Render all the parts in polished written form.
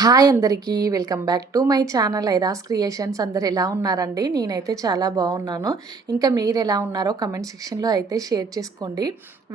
Hi అందరికీ welcome back to my channel Airas Creations. అందరు ఎలా ఉన్నారండి? నేనైతే చాలా బాగున్నాను. ఇంకా మీరు ఎలా ఉన్నారో కమెంట్ సెక్షన్లో అయితే షేర్ చేసుకోండి.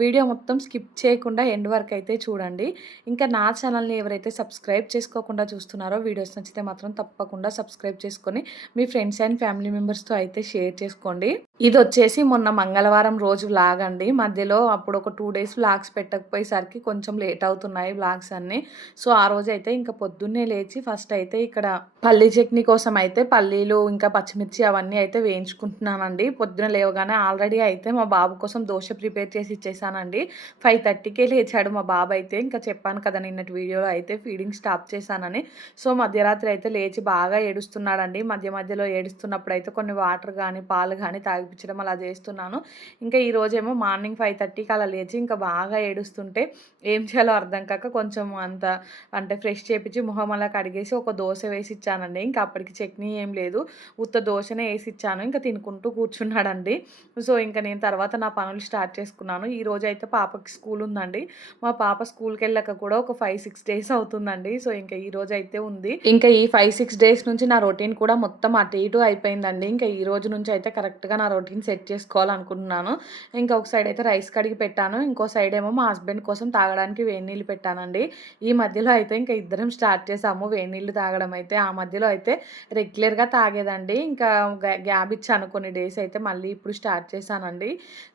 వీడియో మొత్తం స్కిప్ చేయకుండా ఎండ్ వరకు అయితే చూడండి. ఇంకా నా ఛానల్ని ఎవరైతే సబ్స్క్రైబ్ చేసుకోకుండా చూస్తున్నారో వీడియోస్ నచ్చితే మాత్రం తప్పకుండా సబ్స్క్రైబ్ చేసుకొని మీ ఫ్రెండ్స్ అండ్ ఫ్యామిలీ మెంబర్స్తో అయితే షేర్ చేసుకోండి. ఇది వచ్చేసి మొన్న మంగళవారం రోజు వ్లాగ్ అండి. మధ్యలో అప్పుడు ఒక 2 డేస్ వ్లాగ్స్ పెట్టకపోయేసరికి కొంచెం లేట్ అవుతున్నాయి వ్లాగ్స్ అన్నీ. సో ఆ రోజు అయితే ఇంకా పొద్దున్నే లేచి ఫస్ట్ అయితే ఇక్కడ పల్లీ చట్నీ కోసం అయితే పల్లీలు ఇంకా పచ్చిమిర్చి అవన్నీ అయితే వేయించుకుంటున్నానండి. పొద్దున లేవగానే ఆల్రెడీ అయితే మా బాబు కోసం దోశ ప్రిపేర్ చేసి ఇచ్చేసానండి. 5:30కే లేచాడు మా బాబు అయితే. ఇంకా చెప్పాను కదా నిన్నటి వీడియోలో అయితే ఫీడింగ్ స్టాప్ చేశానని. సో మధ్యరాత్రి అయితే లేచి బాగా ఏడుస్తున్నాడండి. మధ్య మధ్యలో ఏడుస్తున్నప్పుడు అయితే కొన్ని వాటర్ కానీ పాలు కానీ తాగిపించడం అలా చేస్తున్నాను. ఇంకా ఈరోజేమో మార్నింగ్ 5:30కి అలా లేచి ఇంకా బాగా ఏడుస్తుంటే ఏం చేయాలో అర్థం కాక కొంచెం అంత అంటే ఫ్రెష్ చేపించి మొహం అలా కడిగేసి ఒక దోశ వేసి ఇచ్చానండి. ఇంకా అప్పటికి చట్నీ ఏం లేదు, ఉత్త దోశనే వేసి ఇచ్చాను. ఇంకా తినుకుంటూ కూర్చున్నాడండి. సో ఇంకా నేను తర్వాత నా పనులు స్టార్ట్ చేసుకున్నాను. ఈరోజు అయితే పాపకి స్కూల్ ఉందండి. మా పాప స్కూల్కి వెళ్ళాక కూడా ఒక 5-6 డేస్ అవుతుందండి. సో ఇంకా ఈరోజు అయితే ఉంది. ఇంకా ఈ 5-6 డేస్ నుంచి నా రొటీన్ కూడా మొత్తం అటు ఇటు అయిపోయిందండి. ఇంకా ఈ రోజు నుంచి అయితే కరెక్ట్గా నా రొటీన్ సెట్ చేసుకోవాలనుకుంటున్నాను. ఇంకా ఒక సైడ్ అయితే రైస్ కడిగి పెట్టాను, ఇంకో సైడ్ ఏమో మా హస్బెండ్ కోసం తాగడానికి వేడి నీళ్ళు పెట్టానండి. ఈ మధ్యలో అయితే ఇంకా ఇద్దరం స్టార్ట్ చేసాము వేడి నీళ్ళు తాగడం అయితే. ఆ మధ్యలో అయితే రెగ్యులర్గా తాగేదండి. ఇంకా గ్యాప్ ఇచ్చాను కొన్ని డేస్ అయితే, మళ్ళీ ఇప్పుడు స్టార్ట్ చేశానండి.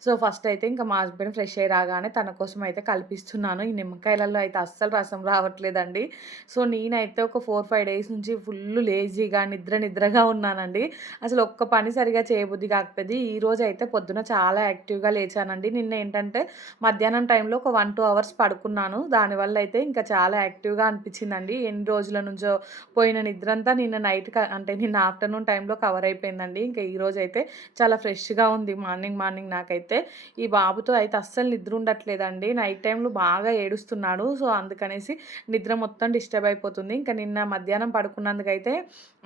సో ఫస్ట్ అయితే ఇంకా మా హస్బెండ్ ఫ్రెష్ అయ్యి రాగానే తన కోసం అయితే కల్పిస్తున్నాను. ఈ నిమ్మకాయలలో అయితే అస్సలు రసం రావట్లేదండి. సో నేనైతే ఒక 4-5 డేస్ నుంచి ఫుల్ లేజీగా నిద్రగా ఉన్నానండి. అసలు ఒక్క పని సరిగా చేయబుద్ధి కాకపోయింది. ఈరోజు అయితే పొద్దున చాలా యాక్టివ్గా లేచానండి. నిన్న ఏంటంటే మధ్యాహ్నం టైంలో ఒక 1-2 అవర్స్ పడుకున్నాను. దానివల్ల అయితే ఇంకా చాలా యాక్టివ్గా అనిపించిందండి. ఎన్ని రోజుల నుంచో పోయిన నిద్రంతా నిన్న నైట్ అంటే నిన్న ఆఫ్టర్నూన్ టైంలో కవర్ అయిపోయిందండి. ఇంకా ఈరోజు అయితే చాలా ఫ్రెష్గా ఉంది మార్నింగ్ నాకైతే. ఈ బాబుతో అయితే అస్సలు నిద్ర ఉండట్లేదండి. నైట్ టైంలో బాగా ఏడుస్తున్నాడు. సో అందుకనేసి నిద్ర మొత్తం డిస్టర్బ్ అయిపోతుంది. ఇంకా నిన్న మధ్యాహ్నం పడుకున్నందుకైతే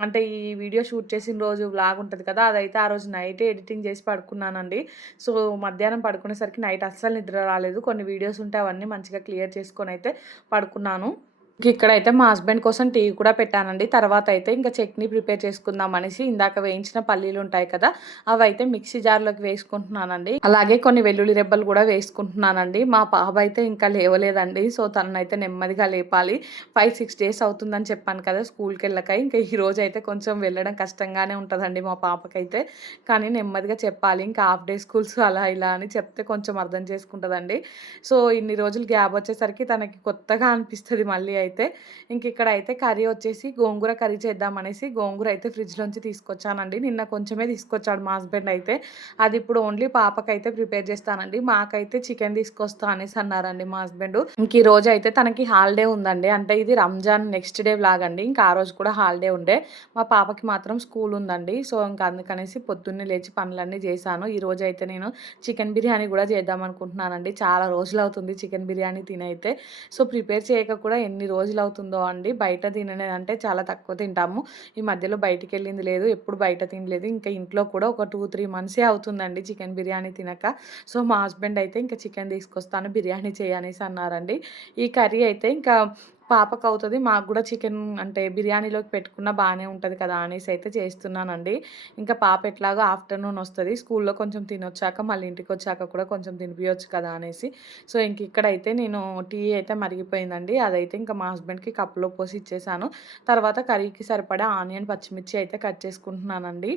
అంటే ఈ వీడియో షూట్ చేసిన రోజు వ్లాగ్ ఉంటుంది కదా, అదైతే ఆ రోజు నైటే ఎడిటింగ్ చేసి పడుకున్నానండి. సో మధ్యాహ్నం పడుకునేసరికి నైట్ అస్సలు నిద్ర రాలేదు. కొన్ని వీడియోస్ ఉంటే అవన్నీ మంచిగా క్లియర్ చేసుకొని అయితే పడుకున్నాను. ఇక్కడైతే మా హస్బెండ్ కోసం టీ కూడా పెట్టానండి. తర్వాత అయితే ఇంకా చట్నీ ప్రిపేర్ చేసుకుందాం అనేసి ఇందాక వేయించిన పల్లీలు ఉంటాయి కదా, అవి అయితే మిక్సీ జార్లోకి వేసుకుంటున్నానండి. అలాగే కొన్ని వెల్లుల్లి రెబ్బలు కూడా వేసుకుంటున్నానండి. మా పాప అయితే ఇంకా లేవలేదండి. సో తననైతే నెమ్మదిగా లేపాలి. 5-6 డేస్ అవుతుందని చెప్పాను కదా స్కూల్కి వెళ్ళక. ఇంకా ఈ రోజు అయితే కొంచెం వెళ్ళడం కష్టంగానే ఉంటుందండి మా పాపకైతే. కానీ నెమ్మదిగా చెప్పాలి. ఇంకా హాఫ్ డే స్కూల్స్ అలా ఇలా అని చెప్తే కొంచెం అర్థం చేసుకుంటుందండి. సో ఇన్ని రోజులు గ్యాప్ వచ్చేసరికి తనకి కొత్తగా అనిపిస్తుంది మళ్ళీ అయితే. ఇంక ఇక్కడ అయితే కర్రీ వచ్చేసి గోంగూర కర్రీ చేద్దామనేసి గోంగూర అయితే ఫ్రిడ్జ్లోంచి తీసుకొచ్చానండి. నిన్న కొంచెమే తీసుకొచ్చాడు మా హస్బెండ్ అయితే. అది ఇప్పుడు ఓన్లీ పాపకైతే ప్రిపేర్ చేస్తానండి. మాకైతే చికెన్ తీసుకొస్తా అనేసి అన్నారండి మా హస్బెండ్. ఇంక ఈ రోజు అయితే తనకి హాలిడే ఉందండి. అంటే ఇది రంజాన్ నెక్స్ట్ డే వ్లాగ్ అండి. ఇంకా ఆ రోజు కూడా హాలిడే ఉండే. మా పాపకి మాత్రం స్కూల్ ఉందండి. సో ఇంకా అందుకనేసి పొద్దున్నే లేచి పనులన్నీ చేశాను. ఈ రోజు అయితే నేను చికెన్ బిర్యానీ కూడా చేద్దాం అనుకుంటున్నానండి. చాలా రోజులు అవుతుంది చికెన్ బిర్యానీ తినైతే. సో ప్రిపేర్ చేయక కూడా ఎన్ని రోజులు అవుతుందో అండి. బయట తిననేదంటే చాలా తక్కువ తింటాము. ఈ మధ్యలో బయటికి వెళ్ళింది లేదు, ఎప్పుడు బయట తినలేదు. ఇంకా ఇంట్లో కూడా ఒక 2-3 మంత్సే అవుతుందండి చికెన్ బిర్యానీ తినక. సో మా హస్బెండ్ అయితే ఇంకా చికెన్ తీసుకొస్తాను బిర్యానీ చేయనేసి అన్నారండి. ఈ కర్రీ అయితే ఇంకా పాపకు అవుతుంది, మాకు కూడా చికెన్ అంటే బిర్యానీలోకి పెట్టుకున్న బాగానే ఉంటుంది కదా అనేసి అయితే చేస్తున్నానండి. ఇంకా పాప ఎట్లాగో ఆఫ్టర్నూన్ వస్తుంది, స్కూల్లో కొంచెం తినొచ్చాక మళ్ళీ ఇంటికి వచ్చాక కూడా కొంచెం తినిపించవచ్చు కదా అనేసి. సో ఇంక ఇక్కడైతే నేను టీ అయితే మరిగిపోయిందండి. అదైతే ఇంకా మా హస్బెండ్కి కప్పులో పోసి ఇచ్చేసాను. తర్వాత కర్రీకి సరిపడా ఆనియన్ పచ్చిమిర్చి అయితే కట్ చేసుకుంటున్నానండి.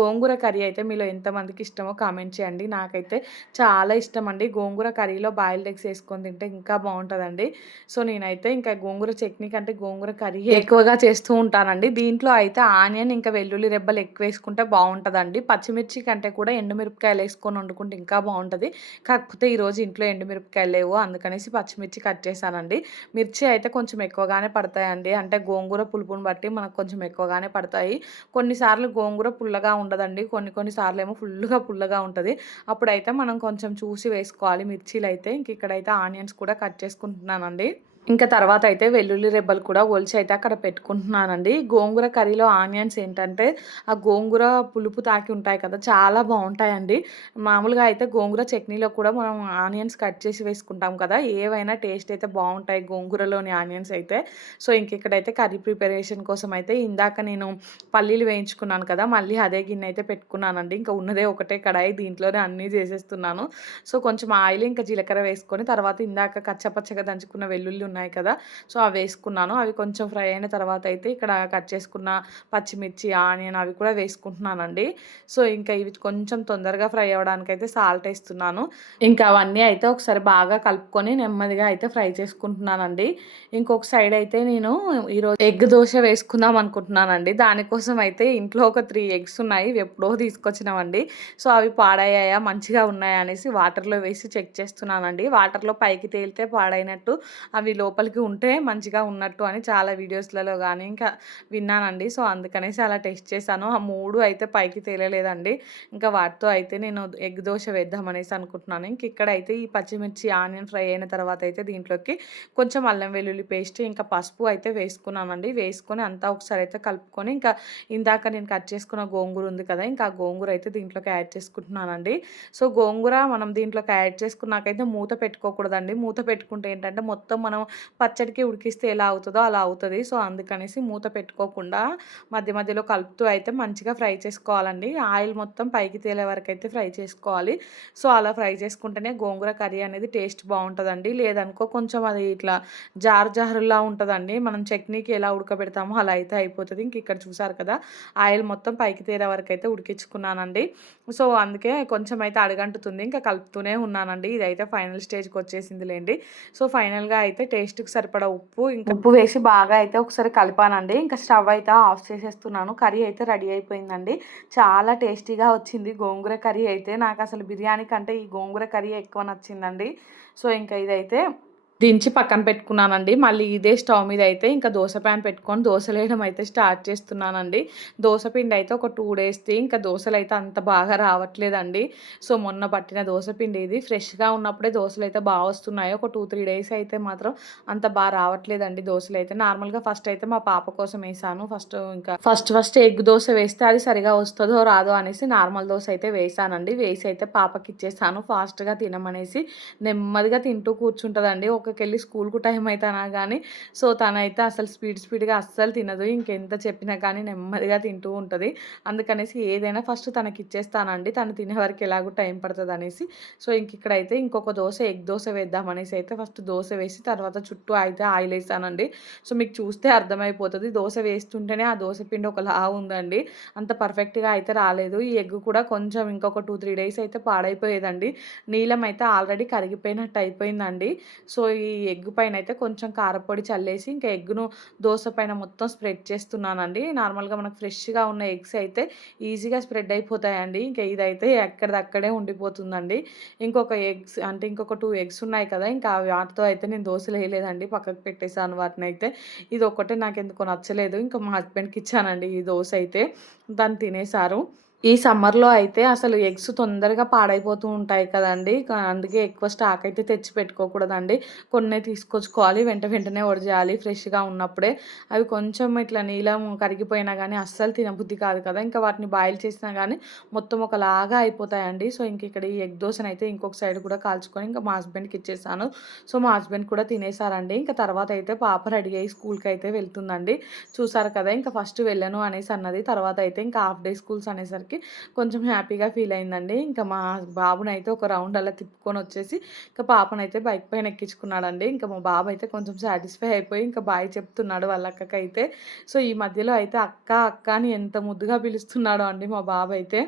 గోంగూర కర్రీ అయితే మీలో ఎంతమందికి ఇష్టమో కామెంట్ చేయండి. నాకైతే చాలా ఇష్టం అండి. గోంగూర కర్రీలో బాయిల్డ్ ఎగ్స్ వేసుకొని తింటే ఇంకా బాగుంటుందండి. సో నేనైతే ఇంకా గోంగూర చట్నీ కంటే గోంగూర కర్రీ ఎక్కువగా చేస్తూ ఉంటానండి. దీంట్లో అయితే ఆనియన్ ఇంకా వెల్లుల్లి రెబ్బలు ఎక్కువ వేసుకుంటే బాగుంటుందండి. పచ్చిమిర్చి కంటే కూడా ఎండుమిరపకాయలు వేసుకొని వండుకుంటే ఇంకా బాగుంటుంది. కాకపోతే ఈరోజు ఇంట్లో ఎండుమిరపకాయలు లేవు, అందుకనేసి పచ్చిమిర్చి కట్ చేశానండి. మిర్చి అయితే కొంచెం ఎక్కువగానే పడతాయండి. అంటే గోంగూర పులుపుని బట్టి మనకు కొంచెం ఎక్కువగానే పడతాయి. కొన్నిసార్లు గోంగూర పుల్లగా ఉండదండి, కొన్ని సార్లు ఏమో ఫుల్గా పుల్లగా ఉంటుంది. అప్పుడైతే మనం కొంచెం చూసి వేసుకోవాలి మిర్చీలు అయితే. ఇంక ఇక్కడైతే ఆనియన్స్ కూడా కట్ చేసుకుంటున్నానండి. ఇంకా తర్వాత అయితే వెల్లుల్లి రెబ్బలు కూడా ఒలిచి అయితే అక్కడ పెట్టుకుంటున్నానండి. గోంగూర కర్రీలో ఆనియన్స్ ఏంటంటే, ఆ గోంగూర పులుపు తాకి ఉంటాయి కదా! చాలా బావుంటాయండి. మామూలుగా అయితే గోంగూర చట్నీలో కూడా మనం ఆనియన్స్ కట్ చేసి వేసుకుంటాం కదా! ఏవైనా టేస్ట్ అయితే బావుంటాయి గోంగూరలోని ఆనియన్స్ అయితే. సో, ఇక్కడైతే కర్రీ ప్రిపరేషన్ కోసం అయితే ఇందాక నేను పల్లీలు వేయించుకున్నాను కదా! మళ్ళీ అదే గిన్నె అయితే పెట్టుకున్నానండి. ఇంకా ఉన్నదే ఒకటే కడాయి దీంట్లోనే అన్నీ చేసేస్తున్నాను. సో, కొంచెం ఆయిల్ ఇంకా జీలకర్ర వేసుకొని తర్వాత ఇందాక కచ్చపచ్చగా దంచుకున్న వెల్లుల్లి ఉన్నాయి కదా! సో, అవి వేసుకున్నాను. అవి కొంచెం ఫ్రై అయిన తర్వాత అయితే ఇక్కడ కట్ చేసుకున్న పచ్చిమిర్చి, ఆనియన్ అవి కూడా వేసుకుంటున్నానండి. సో, ఇంకా ఇవి కొంచెం తొందరగా ఫ్రై అవ్వడానికైతే సాల్ట్ ఏస్తున్నాను. ఇంకా అవన్నీ అయితే ఒకసారి బాగా కలుపుకొని నెమ్మదిగా అయితే ఫ్రై చేసుకుంటున్నానండి. ఇంకొక సైడ్ అయితే నేను ఈరోజు ఎగ్ దోస వేసుకుందాం అనుకుంటున్నానండి. దానికోసం అయితే ఇంట్లో ఒక 3 ఎగ్స్ ఉన్నాయి. ఇవి ఎప్పుడో తీసుకొచ్చినవండి. సో, అవి పాడయ్యాయా, మంచిగా ఉన్నాయా అనేసి వాటర్‌లో వేసి చెక్ చేస్తున్నానండి. వాటర్‌లో పైకి తేలితే పాడైనట్టు, అవి లోపలికి ఉంటే మంచిగా ఉన్నట్టు అని చాలా వీడియోస్‌లలో గానీ, ఇంకా విన్నానండి. సో, అందుకనేసి అలా టెస్ట్ చేశాను. ఆ 3 అయితే పైకి తేలలేదండి. ఇంకా వాటితో అయితే నేను ఎగ్ దోస వేద్దామనేసి అనుకుంటున్నాను. ఇక్కడైతే ఈ పచ్చిమిర్చి, ఆనియన్ ఫ్రై అయిన తర్వాత అయితే దీంట్లోకి కొంచెం అల్లం వెల్లుల్లి పేస్ట్, ఇంకా పసుపు అయితే వేసుకున్నానండి. వేసుకొని అంతా ఒకసారి అయితే కలుపుకొని, ఇంకా ఇందాక నేను కట్ చేసుకున్న గోంగూర ఉంది కదా! ఇంకా ఆ గోంగూర అయితే దీంట్లోకి యాడ్ చేసుకుంటున్నానండి. సో, గోంగూర మనం దీంట్లోకి యాడ్ చేసుకున్నాకైతే మూత పెట్టుకోకూడదండి. మూత పెట్టుకుంటే ఏంటంటే మొత్తం మనం పచ్చడికి ఉడికిస్తే ఎలా అవుతదో అలా అవుతది. సో, అందుకనేసి మూత పెట్టుకోకుండా మధ్య మధ్యలో కలుపుతూ అయితే మంచిగా ఫ్రై చేసుకోవాలండి. ఆయిల్ మొత్తం పైకి తేలే వరకైతే ఫ్రై చేసుకోవాలి. సో, అలా ఫ్రై చేసుకుంటేనే గోంగూర కర్రీ అనేది టేస్ట్ బావుంటదండి. లేదనుకో కొంచెం అది ఇట్లా జారులా ఉంటదండి. మనం చట్నీకి ఎలా ఉడకబెడతామో అలా అయితే అయిపోతది. ఇక్కడ చూసారు కదా! ఆయిల్ మొత్తం పైకి తేలే వరకైతే ఉడికించుకున్నానండి. సో, అందుకే కొంచెం అయితే అడుగంటుతుంది. ఇంకా కలుపుతూనే ఉన్నానండి. ఇదైతే ఫైనల్ స్టేజ్‌కొచ్చేసిందిలెండి. సో, ఫైనల్‌గా అయితే టేస్ట్‌కి సరిపడా ఉప్పు వేసి బాగా అయితే ఒకసారి కలిపానండి. ఇంకా స్టవ్ అయితే ఆఫ్ చేసేస్తున్నాను. కర్రీ అయితే రెడీ అయిపోయిందండి. చాలా టేస్టీగా వచ్చింది గోంగూర కర్రీ అయితే. నాకసలు బిర్యానీ కంటే ఈ గోంగూర కర్రీ ఎక్కువ నచ్చిందండి. సో, ఇంకా ఇదైతే దించి పక్కన పెట్టుకున్నానండి. మళ్ళీ ఇదే స్టవ్ మీద అయితే ఇంకా దోస ప్యాన్ పెట్టుకొని దోసలేయడం అయితే స్టార్ట్ చేస్తున్నానండి. దోస పిండి అయితే ఒక 2 డేస్‌ది ఇంకా దోసలైతే అంత బాగా రావట్లేదండి. సో, మొన్న పట్టిన దోస పిండి ఇది. ఫ్రెష్‌గా ఉన్నప్పుడే దోసలైతే వస్తున్నాయి. ఒక 2, 3 డేస్ అయితే మాత్రం అంత రావట్లేదండి దోసలైతే. నార్మల్‌గా ఫస్ట్ అయితే మా పాప కోసం ఏసాను. ఫస్ట్ ఎగ్ దోస వేస్తే అది సరిగా వస్తదో రాదో అనేసి నార్మల్ దోస అయితే వేసానండి. వేసి అయితే పాపకిచ్చేసాను ఫాస్ట్‌గా తినమనేసి. నెమ్మదిగా తింటూ కూర్చుంటదండి. ఒక్కకెళ్ళి స్కూల్‌కు టైం అయితేనా గానీ, సో, తనైతే అసలు స్పీడ్‌గా అస్సలు తినదు. ఇంకెంత చెప్పినా కానీ నెమ్మదిగా తింటూ ఉంటది. అందుకనేసి ఏదైనా ఫస్ట్ తనకిచ్చేస్తానండి. తను తినే వరకు ఎలాగో టైం పడతదనేసి. సో, ఇక్కడైతే ఇంకొక దోస ఎగ్ దోస వేద్దామనేసి అయితే ఫస్ట్ దోస వేసి తర్వాత చుట్టూ అయితే ఆయిలేసానండి. సో, మీకు చూస్తే అర్థమైపోతది. దోస వేస్తుంటేనే ఆ దోస పిండి ఒకలా ఉందండి. అంత పర్ఫెక్ట్‌గా అయితే రాలేదు. ఈ ఎగ్ కూడా కొంచెం ఇంకొక 2, 3 డేస్ అయితే పాడైపోయేదండి. నీలం అయితే ఆల్రెడీ కరిగిపోయినట్టు అయిపోయిందండి. సో, ఈ ఎగ్ పైనయితే కొంచెం కారప్పొడి చల్లేసి ఇంకా ఎగ్‌ను దోస పైన మొత్తం స్ప్రెడ్ చేస్తున్నానండి. నార్మల్‌గా మనకు ఫ్రెష్‌గా ఉన్న ఎగ్స్ అయితే ఈజీగా స్ప్రెడ్ అయిపోతాయండి. ఇంకా ఇదైతే ఎక్కడిదక్కడే ఉండిపోతుందండి. ఇంకొక 2 ఎగ్స్ ఉన్నాయి కదా! ఇంకా వాటితో అయితే నేను దోసలేయలేదండి. పక్కకు పెట్టేసాను వాటినైతే. ఇదొక్కటే నాకెందుకో నచ్చలేదు. ఇంకా మా హస్బెండ్‌కి ఇచ్చానండి ఈ దోస అయితే. తను తినేసారు. ఈ సమ్మర్‌లో అయితే అసలు ఎగ్స్ తొందరగా పాడైపోతూ ఉంటాయి కదండీ! అందుకే ఎక్కువ స్టాక్ అయితే తెచ్చి పెట్టుకోకూడదండి. కొన్నే తీసుకొచ్చుకోవాలి. వెంటనే ఒడిచేయాలి ఫ్రెష్‌గా ఉన్నప్పుడే. అవి కొంచెం ఇట్లా నీలం కరిగిపోయినా గానీ అస్సలు తినబుద్ధి కాదు కదా! ఇంకా వాటిని బాయిల్ చేసినా గానీ మొత్తం ఒకలాగా అయిపోతాయండి. సో, ఇక్కడ ఈ ఎగ్ దోసనైతే ఇంకొక సైడ్ కూడా కాల్చుకొని ఇంకా మా హస్బెండ్‌కి ఇచ్చేసాను. సో, మా హస్బెండ్ కూడా తినేసారండి. ఇంకా తర్వాత అయితే పాప రెడీ అయ్యి స్కూల్‌కైతే వెళ్తుందండి. చూసారు కదా! ఇంకా ఫస్ట్ వెళ్ళను అనేసి అన్నది. తర్వాత అయితే ఇంకా హాఫ్ డే స్కూల్స్ అనేసరికి కొంచెం హ్యాపీగా ఫీల్ అయిందండి. ఇంకా మా బాబునైతే ఒక రౌండ్ అలా తిప్పుకొనొచ్చేసి ఇంకా పాపనైతే బైక్ పైన ఎక్కించుకున్నాడండి. ఇంకా మా బాబు అయితే కొంచెం సాటిస్ఫై అయిపోయి ఇంకా బాయ్ చెప్తున్నాడు వాళ్ళ అక్కకైతే. సో, ఈ మధ్యలో అయితే అక్క, అక్క అని ఎంత ముద్దుగా పిలుస్తున్నాడో అండి మా బాబైతే.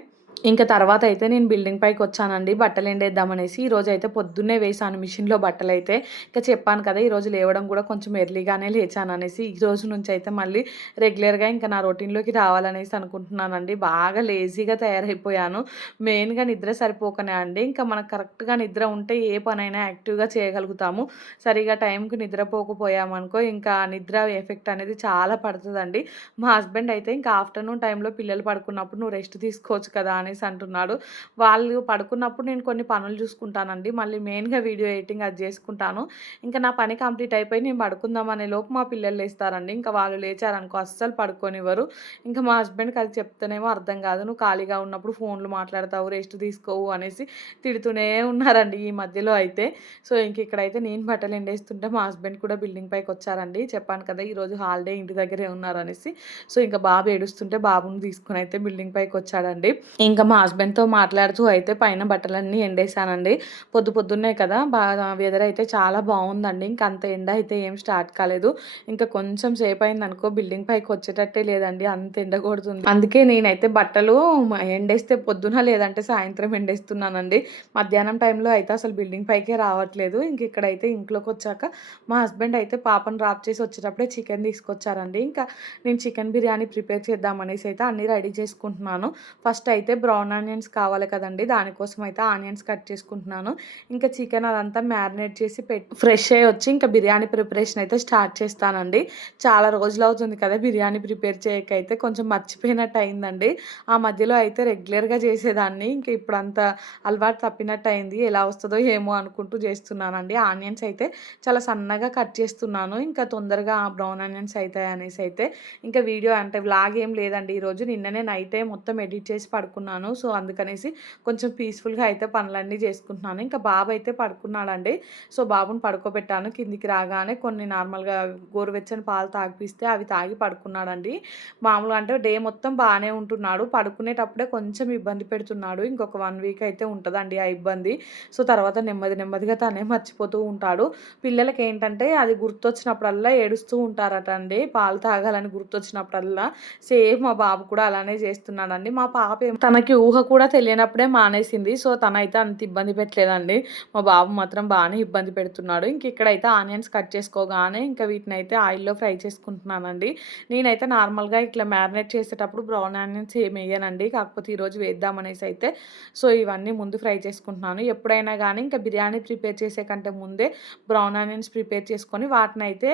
ఇంక తర్వాతయితే నేను బిల్డింగ్ పైకొచ్చానండి బట్టలెండేద్దామనేసి. ఈరోజైతే పొద్దున్నే వేశాను మిషన్‌లో బట్టలైతే. ఇంక చెప్పాను కదా! ఈరోజు లేవడం గూడా కొంచెం ఎర్లీగానే లేచాననేసి. ఈ రోజు నుంచయితే మళ్ళీ రెగ్యులర్‌గా ఇంక నా రొటీన్‌లోకి రావాలనేసి అనుకుంటున్నానండి. బాగా లేజీగా తయారైపోయాను. మెయిన్‌గా నిద్ర సరిపోకనే అండి. ఇంకా మనకు కరెక్ట్‌గా నిద్ర ఉంటే ఏ పనైనా యాక్టివ్‌గా చేయగలుగుతాము. సరిగ్గా టైంకి నిద్రపోకపోయామనుకో ఇంకా నిద్ర ఎఫెక్ట్ అనేది చాలా పడతదండి. మా హస్బెండ్ అయితే ఇంకా ఆఫ్టర్‌నూన్ టైంలో పిల్లలు పడుకున్నప్పుడు నువ్వు రెస్ట్ తీసుకోవచ్చు కదా! అనేసి అనేసి అంటున్నాడు. వాళ్ళు పడుకున్నప్పుడు నేను కొన్ని పనులు చూసుకుంటానండి. మళ్ళీ మెయిన్‌గా వీడియో ఎడిటింగ్ అది చేసుకుంటాను. ఇంకా నా పని కంప్లీట్ అయిపోయి నేను పడుకుందాం అనే లోపు మా పిల్లలు లేస్తారండి. ఇంకా వాళ్ళు లేచారనుకో అస్సలు పడుకోనివ్వరు. ఇంకా మా హస్బెండ్‌కి అది చెప్తేనేమో అర్థం కాదు. "నువ్వు ఖాళీగా ఉన్నప్పుడు ఫోన్‌లు మాట్లాడతావు, రెస్ట్ తీసుకోవు" అనేసి తిడుతూనే ఉన్నారండి ఈ మధ్యలో అయితే. సో, ఇంక ఇక్కడైతే నేను బట్టలు ఎండేస్తుంటే మా హస్బెండ్ కూడా బిల్డింగ్ పైకొచ్చారండి. చెప్పాను కదా! ఈరోజు హాలిడే ఇంటి దగ్గరే ఉన్నారనేసి. సో, ఇంక బాబు ఏడుస్తుంటే బాబుని తీసుకొని అయితే బిల్డింగ్ పైకొచ్చాడండి. ఇంకా మా హస్బెండ్‌తో మాట్లాడుతూ అయితే పైన బట్టలన్నీ ఎండేసానండి. పొద్దున్నే కదా! బాగా వెదర్ అయితే చాలా బావుందండి. ఇంక అంత ఎండ అయితే ఏం స్టార్ట్ కాలేదు. ఇంకా కొంచెం సేపయిందనుకో బిల్డింగ్ పైకొచ్చేటట్టే లేదండి. అంత ఎండ కొడుతుంది. అందుకే నేనైతే బట్టలు ఎండేస్తే పొద్దున లేదంటే సాయంత్రం ఎండేస్తున్నానండి. మధ్యాహ్నం టైంలో అయితే అసలు బిల్డింగ్ పైకే రావట్లేదు. ఇంక ఇక్కడైతే ఇంట్లోకొచ్చాక మా హస్బెండ్ అయితే పాపను డ్రాప్ చేసి వచ్చేటప్పుడే చికెన్ తీసుకొచ్చారండి. ఇంకా నేను చికెన్ బిర్యానీ ప్రిపేర్ చేద్దామనేసి అయితే అన్నీ రెడీ చేసుకుంటున్నాను. ఫస్ట్ అయితే బ్రౌన్ ఆనియన్స్ కావాలి కదండీ! దానికోసం అయితే ఆనియన్స్ కట్ చేసుకుంటున్నాను. ఇంకా చికెన్ అదంతా మ్యారినేట్ చేసి ఫ్రెష్ అయ్యి వచ్చి ఇంకా బిర్యానీ ప్రిపరేషన్ అయితే స్టార్ట్ చేస్తానండి. చాలా రోజులవుతుంది కదా! బిర్యానీ ప్రిపేర్ చేయకైతే కొంచెం మర్చిపోయినట్టు అయిందండి. ఆ మధ్యలో అయితే రెగ్యులర్‌గా చేసేదాన్ని. ఇంక ఇప్పుడంత అలవాటు తప్పినట్టు అయింది. ఎలా వస్తదో ఏమో అనుకుంటూ చేస్తున్నానండి. ఆనియన్స్ అయితే చాలా సన్నగా కట్ చేస్తున్నాను. ఇంకా తొందరగా బ్రౌన్ ఆనియన్స్ అయితాయనేసి అయితే ఇంకా వీడియో అంటే వ్లాగ్ ఏం లేదండి ఈరోజు. నిన్ననే నైటే మొత్తం ఎడిట్ చేసి పడుకున్నాను. సో, అందుకనేసి కొంచెం పీస్‌ఫుల్‌గా అయితే పనులన్నీ చేసుకుంటున్నాను. ఇంకా బాబు అయితే పడుకున్నాడండి. సో, బాబుని పడుకోబెట్టాను. కిందికి రాగానే కొన్ని నార్మల్‌గా గోరువెచ్చని పాలు తాగిపిస్తే అవి తాగి పడుకున్నాడండి. మామూలుగా అంటే డే మొత్తం బానే ఉంటున్నాడు. పడుకునేటప్పుడే కొంచెం ఇబ్బంది పెడుతున్నాడు. ఇంకొక 1 వీక్ అయితే ఉంటదండి ఆ ఇబ్బంది. సో, తర్వాత నెమ్మదిగా తనే మర్చిపోతూ ఉంటాడు. పిల్లలకేంటంటే అది గుర్తొచ్చినప్పుడల్లా ఏడుస్తూ ఉంటారట అండి. పాలు తాగాలని గుర్తొచ్చినప్పుడల్లా. సేమ్ మా బాబు కూడా అలానే చేస్తున్నాడండి. మా పాపేమో తనకి ఊహ కూడా తెలియనప్పుడే మానేసింది. సో, తనైతే అంత ఇబ్బంది పెట్టలేదండి. మా బాబు మాత్రం బానే ఇబ్బంది పెడుతున్నాడు. ఇక్కడైతే ఆనియన్స్ కట్ చేసుకోగానే ఇంకా వీటినైతే ఆయిల్‌లో ఫ్రై చేసుకుంటున్నానండి. నేనైతే నార్మల్‌గా ఇట్లా మ్యారినేట్ చేసేటప్పుడు బ్రౌన్ ఆనియన్స్ ఏమి ఎయ్యనండి. కాకపోతే ఈరోజు వేద్దామనేసి అయితే సో, ఇవన్నీ ముందు ఫ్రై చేసుకుంటున్నాను. ఎప్పుడైనా గానీ ఇంకా బిర్యానీ ప్రిపేర్ చేసే కంటే ముందే బ్రౌన్ ఆనియన్స్ ప్రిపేర్ చేసుకొని వాటినైతే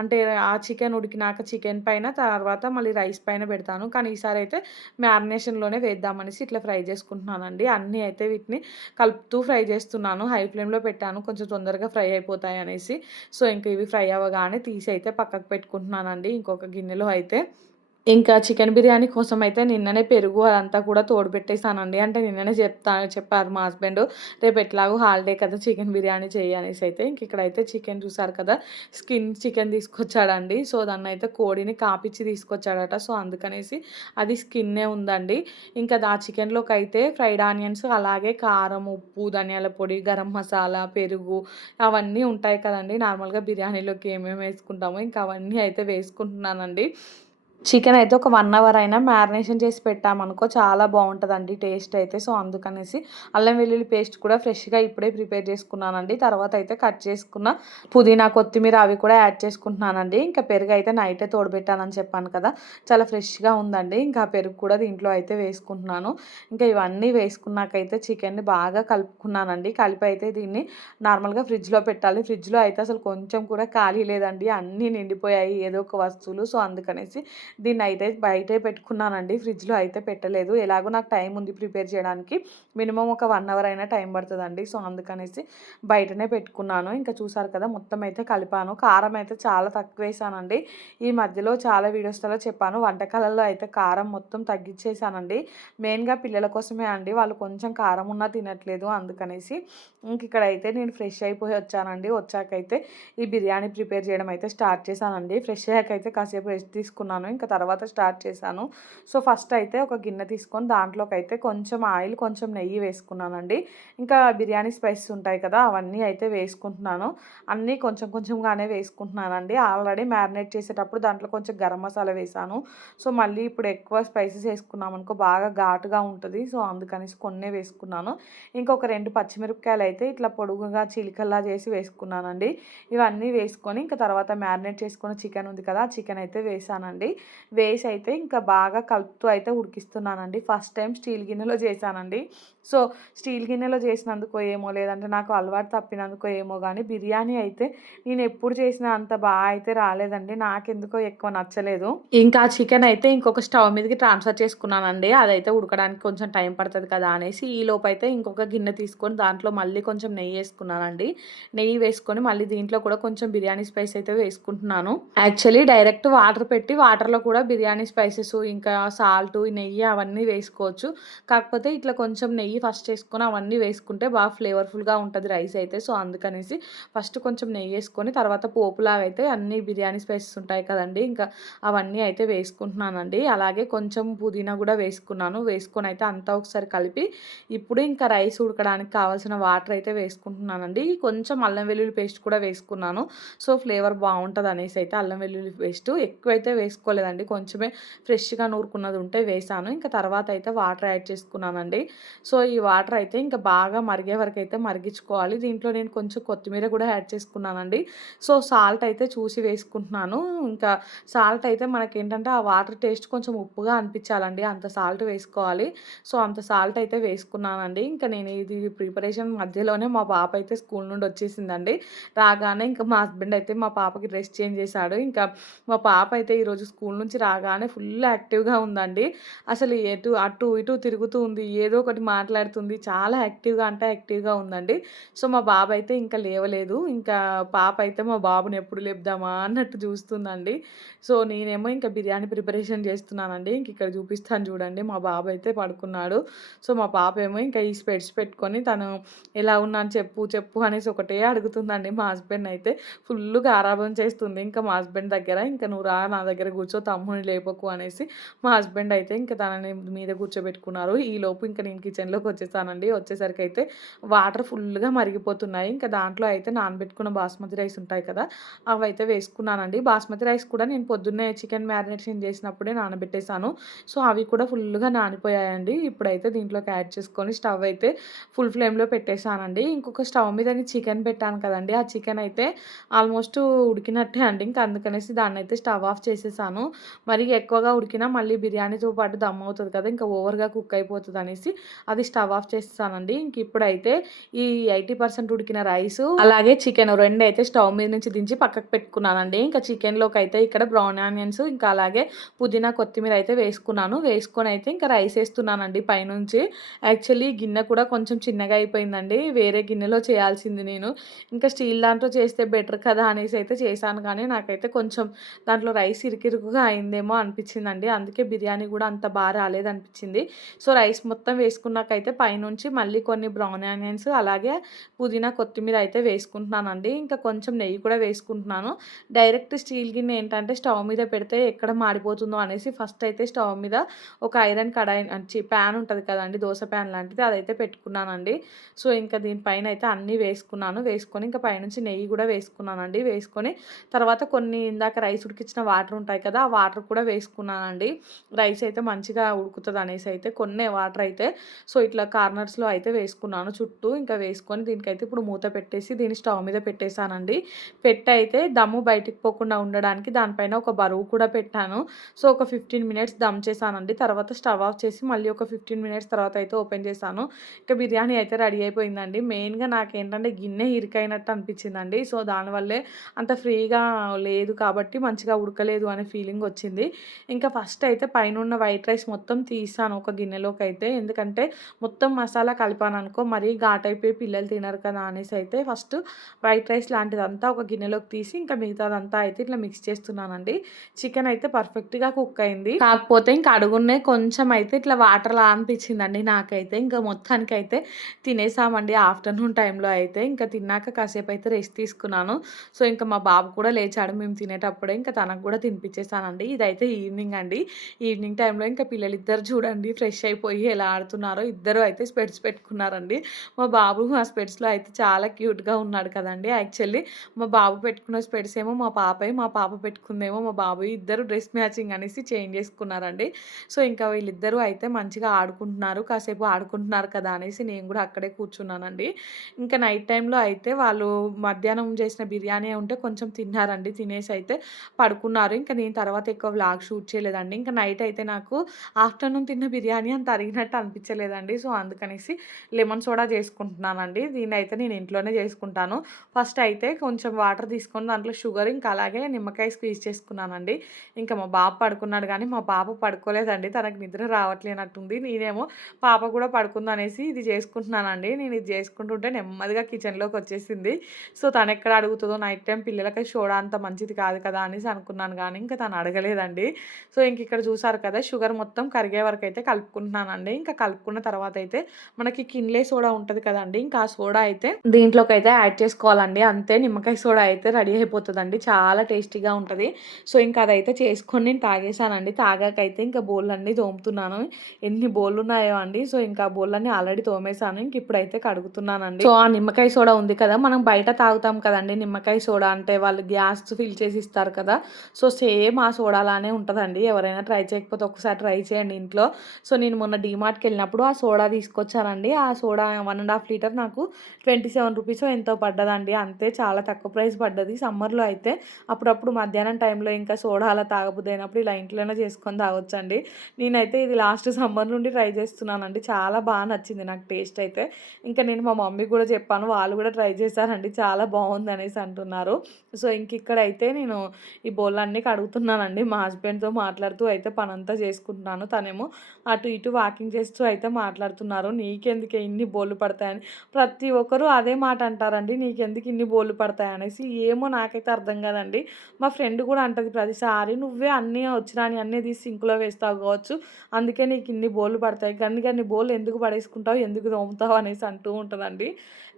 అంటే ఆ చికెన్ ఉడికినాక చికెన్ పైన తర్వాత మళ్ళీ రైస్ పైన పెడతాను. కానీ ఈసారైతే మ్యారినేషన్‌లోనే వేద్దామనేసి ఇట్లా ఫ్రై చేసుకుంటున్నానండి. అన్నీ అయితే వీటిని కలుపుతూ ఫ్రై చేస్తున్నాను. హై ఫ్లేమ్‌లో పెట్టాను. కొంచెం తొందరగా ఫ్రై అయిపోతాయనేసి. సో, ఇంక ఇవి ఫ్రై అవ్వగానే తీసి అయితే పక్కకు పెట్టుకుంటున్నానండి. ఇంకొక గిన్నెలో అయితే. ఇంకా చికెన్ బిర్యానీ కోసం అయితే నిన్ననే పెరుగు అదంతా కూడా తోడుపెట్టేసానండి. అంటే నిన్ననే చెప్పారు మా హస్బెండు. రేపు ఎట్లాగో హాలిడే కదా! చికెన్ బిర్యానీ చెయ్యి అనేసి అయితే. ఇక్కడైతే చికెన్ చూసారు కదా! స్కిన్ చికెన్ తీసుకొచ్చాడండి. సో, దాన్నైతే కోడిని కాపిచ్చి తీసుకొచ్చాడట. సో, అందుకనేసి అది స్కిన్నే ఉందండి. ఇంకా ఆ చికెన్‌లోకైతే ఫ్రైడ్ ఆనియన్స్ అలాగే కారం, ఉప్పు, ధనియాల పొడి, గరం మసాలా, పెరుగు అవన్నీ ఉంటాయి కదండీ! నార్మల్‌గా బిర్యానీలోకి ఏమేమి వేసుకుంటామో ఇంకా అవన్నీ అయితే వేసుకుంటున్నానండి. చికెన్ అయితే ఒక 1 అవర్ అయినా మ్యారినేషన్ చేసి పెట్టామనుకో చాలా బావుంటదండి టేస్ట్ అయితే. సో, అందుకనేసి అల్లం వెల్లుల్లి పేస్ట్ కూడా ఫ్రెష్‌గా ఇప్పుడే ప్రిపేర్ చేసుకున్నానండి. తర్వాత అయితే కట్ చేసుకున్న పుదీనా, కొత్తిమీర అవి కూడా యాడ్ చేసుకుంటున్నానండి. ఇంకా పెరుగైతే నైటే తోడుపెట్టానని చెప్పాను కదా! చాలా ఫ్రెష్‌గా ఉందండి. ఇంకా ఆ పెరుగు కూడా దీంట్లో అయితే వేసుకుంటున్నాను. ఇంకా ఇవన్నీ వేసుకున్నాకైతే చికెన్‌ని బాగా కలుపుకున్నానండి. కలిపి అయితే దీన్ని నార్మల్‌గా ఫ్రిడ్జ్‌లో పెట్టాలి. ఫ్రిడ్జ్‌లో అయితే అసలు కొంచెం కూడా ఖాళీ లేదండి. అన్నీ నిండిపోయాయి ఏదో ఒక వస్తువులు. సో, అందుకనేసి దీన్నయితే బయటే పెట్టుకున్నానండి. ఫ్రిడ్జ్‌లో అయితే పెట్టలేదు. ఎలాగో నాకు టైం ఉంది ప్రిపేర్ చేయడానికి. మినిమమ్ ఒక 1 అవర్ అయినా టైం పడతదండి. సో, అందుకనేసి బయటనే పెట్టుకున్నాను. ఇంకా చూసారు కదా! మొత్తం అయితే కలిపాను. కారం అయితే చాలా తక్కువేసానండి. ఈ మధ్యలో చాలా వీడియోస్‌లలో చెప్పాను. వంటకాలలో అయితే కారం మొత్తం తగ్గిచ్చేసానండి. మెయిన్‌గా పిల్లల కోసమే అండి. వాళ్ళు కొంచెం కారం ఉన్నా తినట్లేదు అందుకనేసి. ఇక్కడైతే నేను ఫ్రెష్ అయిపోయి వచ్చానండి. వచ్చాకైతే ఈ బిర్యానీ ప్రిపేర్ చేయడం అయితే స్టార్ట్ చేశానండి. ఫ్రెష్ అయ్యాకైతే కాసేపు రెస్ట్ తీసుకున్నాను. ఇంకా తర్వాత స్టార్ట్ చేశాను. సో, ఫస్ట్ అయితే ఒక గిన్నె తీసుకొని దాంట్లోకైతే కొంచెం ఆయిల్, కొంచెం నెయ్యి వేసుకున్నానండి. ఇంకా బిర్యానీ స్పైసెస్ ఉంటాయి కదా! అవన్నీ అయితే వేసుకుంటున్నాను. అన్నీ కొంచెం కొంచెంగానే వేసుకుంటున్నానండి. ఆల్రెడీ మ్యారినేట్ చేసేటప్పుడు దాంట్లో కొంచెం గరం మసాలా వేశాను. సో, మళ్ళీ ఇప్పుడు ఎక్కువ స్పైసెస్ వేసుకున్నామనుకో బాగా ఘాటుగా ఉంటది. సో, అందుకనేసి కొన్నే వేసుకున్నాను. ఇంకొక 2 పచ్చిమిరపకాయలు అయితే ఇట్లా పొడుగుగా చీలికల్లా చేసి వేసుకున్నానండి. ఇవన్నీ వేసుకొని ఇంకా తర్వాత మ్యారినేట్ చేసుకున్న చికెన్ ఉంది కదా! ఆ చికెన్ అయితే వేసానండి. వేసి అయితే ఇంకా బాగా కలుపుతూ అయితే ఉడికిస్తున్నానండి. ఫస్ట్ టైం స్టీల్ గిన్నెలో చేశానండి. సో, స్టీల్ గిన్నెలో చేసినందుకో ఏమో, లేదంటే నాకు అలవాటు తప్పినందుకో ఏమో గానీ బిర్యానీ అయితే నేనెప్పుడు చేసినా అంత అయితే రాలేదండి. నాకెందుకో ఎక్కువ నచ్చలేదు. ఇంకా చికెన్ అయితే ఇంకొక స్టవ్ మీదకి ట్రాన్స్‌ఫర్ చేసుకున్నానండి. అదైతే ఉడకడానికి కొంచెం టైం పడతది కదా అనేసి, ఈలోపైతే ఇంకొక గిన్నె తీసుకొని దాంట్లో మళ్ళీ కొంచెం నెయ్యేసుకున్నానండి. నెయ్యి వేసుకొని మళ్ళీ దీంట్లో కూడా కొంచెం బిర్యానీ స్పైస్ అయితే వేసుకుంటున్నాను. యాక్చువల్లీ డైరెక్ట్ వాటర్ పెట్టి వాటర్‌లో కూడా బిర్యానీ స్పైసెస్ ఇంకా సాల్టు, నెయ్యి అవన్నీ వేసుకోవచ్చు. కాకపోతే ఇట్లా కొంచెం నెయ్యి ఫస్ట్ ఏసుకొని అవన్నీ వేసుకుంటే బాగా ఫ్లేవర్‌ఫుల్‌గా ఉంటది రైస్ అయితే. సో, అందుకనేసి ఫస్ట్ కొంచెం నెయ్యేసుకొని తర్వాత పోపులాగా అయితే అన్నీ బిర్యానీ స్పైసెస్ ఉంటాయి కదండీ! ఇంకా అవన్నీ అయితే వేసుకుంటున్నానండి. అలాగే కొంచెం పుదీనా గూడా వేసుకున్నాను. వేసుకొని అయితే అంతా ఒకసారి కలిపి ఇప్పుడు ఇంకా రైస్ ఉడకడానికి కావాల్సిన వాటర్ అయితే వేసుకుంటున్నానండి. కొంచెం అల్లం వెల్లుల్లి పేస్ట్ కూడా వేసుకున్నాను. సో, ఫ్లేవర్ బావుంటదనేసి అయితే అల్లం వెల్లుల్లి పేస్ట్ ఎక్కువైతే వేసుకోలేదండి. కొంచెమే ఫ్రెష్‌గా నూరుకున్నది ఉంటే వేశాను. ఇంకా తర్వాత అయితే వాటర్ యాడ్ చేసుకున్నానండి. సో, ఈ వాటర్ అయితే ఇంకా బాగా మరిగే వరకైతే మరిగించుకోవాలి. దీంట్లో నేను కొంచెం కొత్తిమీర కూడా యాడ్ చేసుకున్నానండి. సో, సాల్ట్ అయితే చూసి వేసుకుంటున్నాను. ఇంకా సాల్ట్ అయితే మనకేంటంటే ఆ వాటర్ టేస్ట్ కొంచెం ఉప్పుగా అనిపించాలండి. అంత సాల్ట్ వేసుకోవాలి. సో, అంత సాల్ట్ అయితే వేసుకున్నానండి. ఇంకా నేను ఇది ప్రిపరేషన్ మధ్యలోనే మా పాప అయితే స్కూల్ నుండి వచ్చేసిందండి. రాగానే ఇంకా మా హస్బెండ్ అయితే మా పాపకి డ్రెస్ చేంజ్ చేశాడు. ఇంకా మా పాప అయితే ఈరోజు స్కూల్ నుంచి రాగానే ఫుల్ యాక్టివ్‌గా ఉందండి. అసలు అటు ఇటు తిరుగుతూ ఉంది. ఏదో ఒకటి మాట్లాడుతుంది. చాలా యాక్టివ్‌గా అంటే యాక్టివ్‌గా ఉందండి. సో, మా బాబైతే ఇంకా లేవలేదు. ఇంకా పాప అయితే మా బాబుని ఎప్పుడు లేపుదామా అన్నట్టు చూస్తుందండి. సో, నేనేమో ఇంకా బిర్యానీ ప్రిపరేషన్ చేస్తున్నానండి. ఇంక ఇక్కడ చూపిస్తాను చూడండి. మా బాబైతే పడుకున్నాడు. సో, మా పాపేమో ఇంకా ఈ స్పెట్స్ పెట్టుకొని తను ఎలా ఉన్నాను చెప్పు, చెప్పు అనేసి ఒకటే అడుగుతుందండి. మా హస్బెండ్ అయితే ఫుల్లు గారాబం చేస్తుంది. ఇంకా మా హస్బెండ్ దగ్గర, "ఇంక నువ్వు రా నా దగ్గర కూర్చో, తమ్ముడిని లేపకు" అనేసి మా హస్బెండ్ అయితే ఇంక తనని మీద కూర్చోబెట్టుకున్నారు. ఈలోపు ఇంక నేను కిచెన్‌లోకి వచ్చేసానండి. వచ్చేసరికైతే వాటర్ ఫుల్‌గా మరిగిపోతున్నాయి. ఇంకా దాంట్లో అయితే నానబెట్టుకున్న బాస్మతి రైస్ ఉంటాయి కదా! అవైతే వేసుకున్నానండి. బాస్మతి రైస్ కూడా నేను పొద్దున్నే చికెన్ మ్యారినేషన్ చేసినప్పుడే నానబెట్టేసాను. సో, అవి కూడా ఫుల్‌గా నానిపోయాయండి. ఇప్పుడైతే దీంట్లోకి యాడ్ చేసుకొని స్టవ్ అయితే ఫుల్ ఫ్లేమ్‌లో పెట్టేసానండి. ఇంకొక స్టవ్ మీద నేను చికెన్ పెట్టాను కదండీ! ఆ చికెన్ అయితే ఆల్మోస్ట్ ఉడికినట్టే అండి. ఇంకా అందుకనేసి దాన్నైతే స్టవ్ ఆఫ్ చేసేసాను. మరి ఎక్కువగా ఉడికినా మళ్ళీ బిర్యానీతో పాటు దమ్ అవుతది కదా! ఇంకా ఓవర్‌గా కుక్ అయిపోతదనేసి అది స్టవ్ ఆఫ్ చేసేసానండి. ఇంక ఇప్పుడైతే ఈ 80% ఉడికిన రైసు, అలాగే చికెను రెండైతే స్టవ్ మీద నుంచి దించి పక్కకు పెట్టుకున్నానండి. ఇంకా చికెన్‌లోకైతే ఇక్కడ బ్రౌన్ ఆనియన్స్ ఇంకా అలాగే పుదీనా, కొత్తిమీర అయితే వేసుకున్నాను. వేసుకొనైతే ఇంకా రైస్ ఏస్తున్నానండి పైనుంచి. యాక్చువల్లీ గిన్నె కూడా కొంచెం చిన్నగా అయిపోయిందండి. వేరే గిన్నెలో చేయాల్సింది నేను. ఇంకా స్టీల్ దాంట్లో చేస్తే బెటర్ కదా అనేసి అయితే చేశాను కానీ నాకైతే కొంచెం దాంట్లో రైస్ ఇరుకిరుకుగా అయిందేమో అనిపించిందండి. అందుకే బిర్యానీ కూడా అంత రాలేదనిపించింది. సో, రైస్ మొత్తం వేసుకున్నాకైతే పైనుంచి మళ్ళీ కొన్ని బ్రౌన్ ఆనియన్స్ అలాగే పుదీనా, కొత్తిమీర అయితే వేసుకుంటున్నానండి. ఇంకా కొంచెం నెయ్యి కూడా వేసుకుంటున్నాను. డైరెక్ట్ స్టీల్ గిన్నె ఏంటంటే స్టవ్ మీద పెడితే ఎక్కడ మాడిపోతుందో అనేసి ఫస్ట్ అయితే స్టవ్ మీద ఒక ఐరన్ కడాయి ప్యాన్ ఉంటది కదండీ! దోస ప్యాన్ లాంటిది అదైతే పెట్టుకున్నానండి. సో, ఇంకా దీనిపైన అయితే అన్నీ వేసుకున్నాను. వేసుకొని ఇంకా పైనుంచి నెయ్యి కూడా వేసుకున్నానండి. వేసుకొని తర్వాత కొన్ని ఇందాక రైస్ ఉడికించిన వాటర్ ఉంటాయి కదా! ఆ వాటర్ కూడా వేసుకున్నానండి. రైస్ అయితే మంచిగా ఉడుకుతదనేసి అయితే కొన్నే వాటర్ అయితే సో, ఇట్లా కార్నర్స్‌లో అయితే వేసుకున్నాను చుట్టూ. ఇంకా వేసుకొని దీనికైతే ఇప్పుడు మూత పెట్టేసి దీన్ని స్టవ్ మీద పెట్టేసానండి. పెట్టయితే దమ్ము బయటికి పోకుండా ఉండడానికి దానిపైన ఒక బరువు కూడా పెట్టాను. సో, ఒక 15 మినిట్స్ దమ్ చేశానండి. తర్వాత స్టవ్ ఆఫ్ చేసి మళ్ళీ ఒక 15 మినిట్స్ తర్వాత అయితే ఓపెన్ చేశాను. ఇక బిర్యానీ అయితే రెడీ అయిపోయిందండి. మెయిన్‌గా నాకేంటంటే గిన్నె ఇరుకైనట్టు అనిపించిందండి. సో, దానివల్లే అంత ఫ్రీగా లేదు కాబట్టి మంచిగా ఉడకలేదు అనే ఫీలింగ్ వచ్చింది. ఇంకా ఫస్ట్ అయితే పైనున్న వైట్ రైస్ మొత్తం తీసాను ఒక గిన్నెలోకైతే. ఎందుకంటే మొత్తం మసాలా కలిపాననుకో మరీ ఘాటైపోయి పిల్లలు తినరు కదా అనేసి అయితే ఫస్ట్ వైట్ రైస్ లాంటిదంతా ఒక గిన్నెలోకి తీసి ఇంకా మిగతాదంతా అయితే ఇట్లా మిక్స్ చేస్తున్నానండి. చికెన్ అయితే పర్ఫెక్ట్‌గా కుక్ అయింది. కాకపోతే ఇంకా అడుగునే కొంచెం అయితే ఇట్లా వాటర్‌లా అనిపించిందండి నాకైతే. ఇంకా మొత్తానికైతే తినేసామండి ఆఫ్టర్‌నూన్ టైంలో అయితే. ఇంకా తిన్నాక కాసేపయితే రెస్ట్ తీసుకున్నాను. సో, ఇంకా మా బాబు కూడా లేచాడు మేము తినేటప్పుడే. ఇంకా తనకు కూడా తినిపించేసానండి. ఇదైతే ఈవినింగ్ అండి. ఈవినింగ్ టైంలో ఇంకా పిల్లలిద్దరు చూడండి ఫ్రెష్ అయిపోయి ఎలా ఆడుతున్నారో. ఇద్దరు అయితే స్పెట్స్ పెట్టుకున్నారండి. మా బాబు ఆ స్పెట్స్‌లో అయితే చాలా క్యూట్‌గా ఉన్నాడు కదండీ! యాక్చువల్లీ మా బాబు పెట్టుకున్న స్పెట్స్ ఏమో మా పాపయి, మా పాప పెట్టుకుందేమో మా బాబుయి. ఇద్దరు డ్రెస్ మ్యాచింగ్ అనేసి చేంజ్ చేసుకున్నారండి. సో, ఇంకా వీళ్ళిద్దరూ అయితే మంచిగా ఆడుకుంటున్నారు. కాసేపు ఆడుకుంటున్నారు కదా అనేసి నేను కూడా అక్కడే కూర్చున్నానండి. ఇంకా నైట్ టైంలో అయితే వాళ్ళు మధ్యాహ్నం చేసిన బిర్యానీ ఉంటే కొంచెం తిన్నారండి. తినేసి అయితే పడుకున్నారు. ఇంకా నేను తర్వాత తర్వాత ఎక్కువ వ్లాగ్ షూట్ చేయలేదండి. ఇంకా నైట్ అయితే నాకు ఆఫ్టర్‌నూన్ తిన్న బిర్యానీ అంత అరిగినట్టు అనిపించలేదండి. సో, అందుకనేసి లెమన్ సోడా చేసుకుంటున్నానండి. దీన్నైతే నేను ఇంట్లోనే చేసుకుంటాను. ఫస్ట్ అయితే కొంచెం వాటర్ తీసుకొని దాంట్లో షుగర్ ఇంకా అలాగే నిమ్మకాయ స్క్వీజ్ చేసుకున్నానండి. ఇంకా మా బాబు పడుకున్నాడు గానీ, మా పాప పడుకోలేదండి. తనకు నిద్ర రావట్లేనట్టుంది. నేనేమో పాప కూడా పడుకుందనేసి ఇది చేసుకుంటున్నానండి. నేను ఇది చేసుకుంటుంటే నెమ్మదిగా కిచెన్‌లోకొచ్చేసింది. సో, తనెక్కడ అడుగుతదో నైట్ టైమ్ పిల్లలకి సోడా అంత మంచిది కాదు కదా అనేసి అనుకున్నాను గానీ, ఇంకా తను అడగలేదండి. సో, ఇక్కడ చూసారు కదా! షుగర్ మొత్తం కరిగే వరకైతే కలుపుకుంటున్నానండి. ఇంకా కలుపుకున్న తర్వాత అయితే మనకి కిన్లే సోడా ఉంటది కదండీ! ఇంకా ఆ సోడా అయితే దీంట్లోకైతే యాడ్ చేసుకోవాలండి. అంతే నిమ్మకాయ సోడా అయితే రెడీ అయిపోతదండి. చాలా టేస్టీగా ఉంటది. సో, ఇంకా అదైతే చేసుకొని నేను తాగేసానండి. తాగాకైతే ఇంకా బోళ్ళన్నీ తోముతున్నాను. ఎన్ని బోళ్ళున్నాయో అండి. సో, ఇంకా ఆ బోళ్ళన్నీ ఆల్రెడీ తోమేసాను. ఇంక ఇప్పుడైతే కడుగుతున్నానండి. సో, ఆ నిమ్మకాయ సోడా ఉంది కదా! మనం బయట తాగుతాం కదండీ నిమ్మకాయ సోడా అంటే వాళ్ళు గ్యాస్ ఫిల్ చేసి ఇస్తారు కదా! సో, సేమ్ ఆ సోడా లానే ఉంటదండి. ఎవరైనా ట్రై చేయకపోతే ఒకసారి ట్రై చేయండి ఇంట్లో. సో, నేను మొన్న డీమార్ట్‌కెళ్ళినప్పుడు ఆ సోడా తీసుకొచ్చానండి. ఆ సోడా 1 ½ లీటర్ నాకు 27 రూపీసో ఎంతో పడ్డదండి. అంతే చాలా తక్కువ ప్రైస్ పడ్డది. సమ్మర్‌లో అయితే అప్పుడప్పుడు మధ్యాహ్నం టైంలో ఇంకా సోడా అలా తాగబుద్దయినప్పుడు ఇలా ఇంట్లోనే చేసుకొని తాగొచ్చండి. నేనైతే ఇది లాస్ట్ సమ్మర్ నుండి ట్రై చేస్తున్నానండి. చాలా నచ్చింది నాకు టేస్ట్ అయితే. ఇంకా నేను మా మమ్మీకి కూడా చెప్పాను. వాళ్ళు కూడా ట్రై చేశారండి. చాలా బావుందనేసి అంటున్నారు. సో, ఇక్కడైతే నేను ఈ బోళ్ళన్నీ కడుగుతున్నానండి. మా హస్బెండ్‌తో మాట్లాడుతూ అయితే పనంతా చేసుకుంటున్నాను. తనేమో అటు ఇటు వాకింగ్ చేస్తూ అయితే మాట్లాడుతున్నారు. "నీకెందుకే ఇన్ని బోళ్ళు పడతాయని." ప్రతి ఒక్కరు అదే మాట అంటారండి. "నీకెందుకు ఇన్ని బోళ్ళు పడతాయనేసి." ఏమో నాకైతే అర్థం కాదండి. మా ఫ్రెండ్ కూడా అంటది ప్రతిసారి, "నువ్వే అన్నీ వచ్చినయి అన్నీ తీసి సింక్‌లో వేస్తావు కావచ్చు. అందుకే నీకు ఇన్ని బోళ్ళు పడతాయి. గన్ని గన్ని బోళ్ళు ఎందుకు పడేసుకుంటావు? ఎందుకు తోముతావు?" అనేసి అంటూ ఉంటదండి.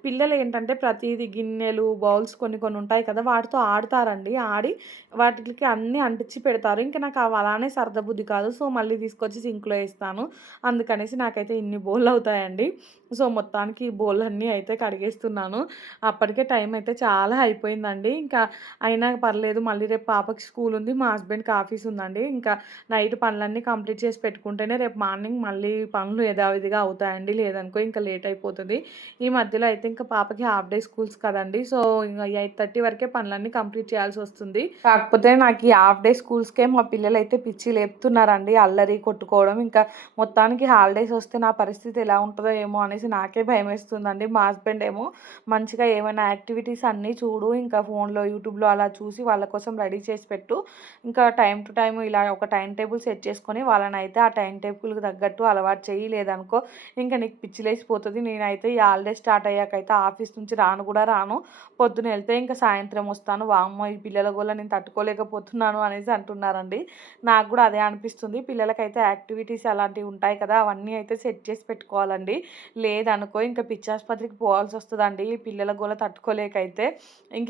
పిల్లలేంటంటే ప్రతీది గిన్నెలు, బౌల్స్ కొన్ని కొన్ని ఉంటాయి కదా! వాటితో ఆడతారండి. ఆడి వాటిలకి అన్నీ అంటించి పెడతారు. ఇంక నాకు అవి అలానే సర్దబుద్ధి కాదు. సో, మళ్ళీ తీసుకొచ్చి సింక్‌లో ఏస్తాను. అందుకనేసి నాకైతే ఇన్ని బోళ్ళవుతాయండి. సో, మొత్తానికి ఈ బోళ్ళన్నీ అయితే కడిగేస్తున్నాను. అప్పటికే టైం అయితే చాలా అయిపోయిందండి. ఇంకా అయినా పర్లేదు మళ్ళీ రేపు పాపకి స్కూల్ ఉంది. మా హస్బెండ్‌కి ఆఫీస్ ఉందండి. ఇంకా నైట్ పనులన్నీ కంప్లీట్ చేసి పెట్టుకుంటేనే రేపు మార్నింగ్ మళ్ళీ పనులు యథావిధిగా అవుతాయండి. లేదనుకో ఇంకా లేట్ అయిపోతది. ఈ మధ్యలో అయితే ఇంకా పాపకి హాఫ్ డే స్కూల్స్ కదండీ! సో, ఇంగ 8:30 వరకే పనులన్నీ కంప్లీట్ చేయాల్సొస్తుంది. కాకపోతే నాకు ఈ హాఫ్ డే స్కూల్స్‌కే మా పిల్లలైతే పిచ్చి లేపుతున్నారండి. అల్లరి, కొట్టుకోవడం. ఇంకా మొత్తానికి హాలిడేస్ వస్తే నా పరిస్థితి ఎలా ఉంటదో ఏమో అనేసి నాకే భయమేస్తుందండి. మా హస్బెండ్ ఏమో మంచిగా ఏమైనా యాక్టివిటీస్ అన్నీ చూడు, ఇంకా ఫోన్‌లో, యూట్యూబ్‌లో అలా చూసి వాళ్ళ కోసం రెడీ చేసి పెట్టు. ఇంకా టైమ్ టు టైమ్ ఇలా ఒక టైమ్ టేబుల్ సెట్ చేసుకొని వాళ్ళనైతే ఆ టైమ్ టేబుల్‌కి తగ్గట్టు అలవాటు చెయ్యి. లేదనుకో ఇంకా నీకు పిచ్చి లేసిపోతది. నేనైతే ఈ హాలిడేస్ స్టార్ట్ అయ్యాకైతే ఆఫీస్ నుంచి రాను కూడా రాను. పొద్దున ఎళ్తే ఇంకా సాయంత్రం వస్తాను. వామ్మో! ఈ పిల్లల గోల నేను తట్టుకోలేకపోతున్నాను అనేసి అంటున్నారండి. నాకు కూడా అదే అనిపిస్తుంది. పిల్లలకైతే యాక్టివిటీస్ అలాంటివి ఉంటాయి కదా! అవన్నీ అయితే సెట్ చేసి పెట్టుకోవాలండి. లేదనుకో ఇంకా పిచ్చాసుపత్రికి పోవాల్సొస్తదండి. ఈ పిల్లల గోల తట్టుకోలేకైతే.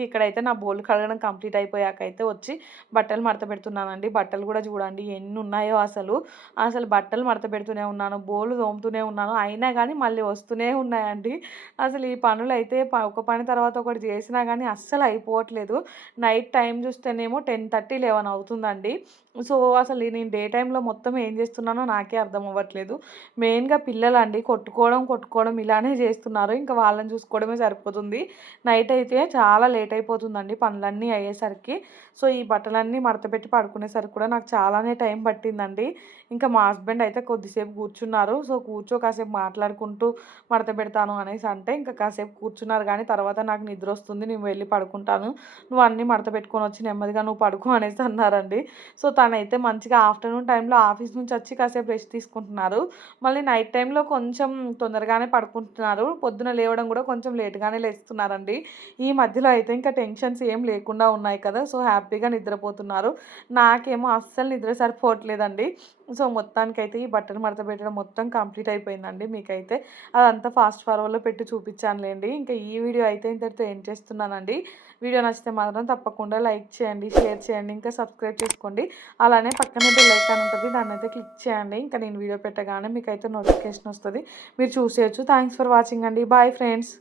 ఇక్కడైతే నా బోళ్ళు కడగడం కంప్లీట్ అయిపోయాకైతే వచ్చి బట్టలు మడత పెడుతున్నానండి. బట్టలు కూడా చూడండి ఎన్నున్నాయో అసలు. అసలు బట్టలు మడత పెడుతూనే ఉన్నాను. బోళ్ళు తోముతూనే ఉన్నాను. అయినా గానీ మళ్ళీ వస్తూనే ఉన్నాయండి. అసలు ఈ పనులైతే ఒక పని తర్వాత ఒకటి చేసినా గానీ అస్సలు అయిపోవట్లేదు. నైట్ టైం చూస్తేనేమో 10:30, 11 అవుతుందండి. సో, అసలు నేను డే టైమ్‌లో మొత్తం ఏం చేస్తున్నానో నాకే అర్థం అవ్వట్లేదు. మెయిన్‌గా పిల్లలండి కొట్టుకోవడం ఇలానే చేస్తున్నారు. ఇంకా వాళ్ళని చూసుకోవడమే సరిపోతుంది. నైట్ అయితే చాలా లేట్ అయిపోతుందండి పనులన్నీ అయ్యేసరికి. సో, ఈ బట్టలన్నీ మడతపెట్టి పడుకునేసరికి కూడా నాకు చాలానే టైం పట్టిందండి. ఇంకా మా హస్బెండ్ అయితే కొద్దిసేపు కూర్చున్నారు. సో, కాసేపు మాట్లాడుకుంటూ మడత పెడతాను అనేసి అంటే, ఇంకా కాసేపు కూర్చున్నారు గానీ, తర్వాత నాకు నిద్రొస్తుంది. నేను వెళ్ళి పడుకుంటాను. నువ్వు అన్నీ మడత పెట్టుకొనొచ్చి నెమ్మదిగా నువ్వు పడుకో అనేసి అన్నారండి. సో, తనైతే మంచిగా ఆఫ్టర్‌నూన్ టైంలో ఆఫీస్ నుంచి వచ్చి కాసేపు రెస్ట్ తీసుకుంటున్నారు. మళ్ళీ నైట్ టైంలో కొంచెం తొందరగానే పడుకుంటున్నారు. పొద్దున లేవడం కూడా కొంచెం లేట్‌గానే లేస్తున్నారండి. ఈ మధ్యలో అయితే ఇంకా టెన్షన్స్ ఏం లేకుండా ఉన్నాయి కదా! సో, హ్యాపీగా నిద్రపోతున్నారు. నాకేమో అస్సలు నిద్ర సరిపోవట్లేదండి. సో, మొత్తానికైతే ఈ బట్టలు మడత పెట్టడం మొత్తం కంప్లీట్ అయిపోయిందండి. మీకైతే అదంతా ఫాస్ట్ ఫార్వర్డ్‌లో పెట్టి చూపించానులేండి. ఇంకా ఈ వీడియో అయితే ఇంతటితో ఎండ్ చేస్తున్నానండి. వీడియో నచ్చితే మాత్రం తప్పకుండా లైక్ చేయండి, షేర్ చేయండి, ఇంకా సబ్స్క్రైబ్ చేసుకోండి. అలానే పక్కనే బెల్ ఐకాన్ ఉంటుంది. దాన్నైతే క్లిక్ చేయండి. ఇంకా నేను వీడియో పెట్టగానే మీకైతే నోటిఫికేషన్ వస్తది. మీరు చూసేయొచ్చు. థాంక్స్ ఫర్ వాచింగ్ అండి. Bye friends.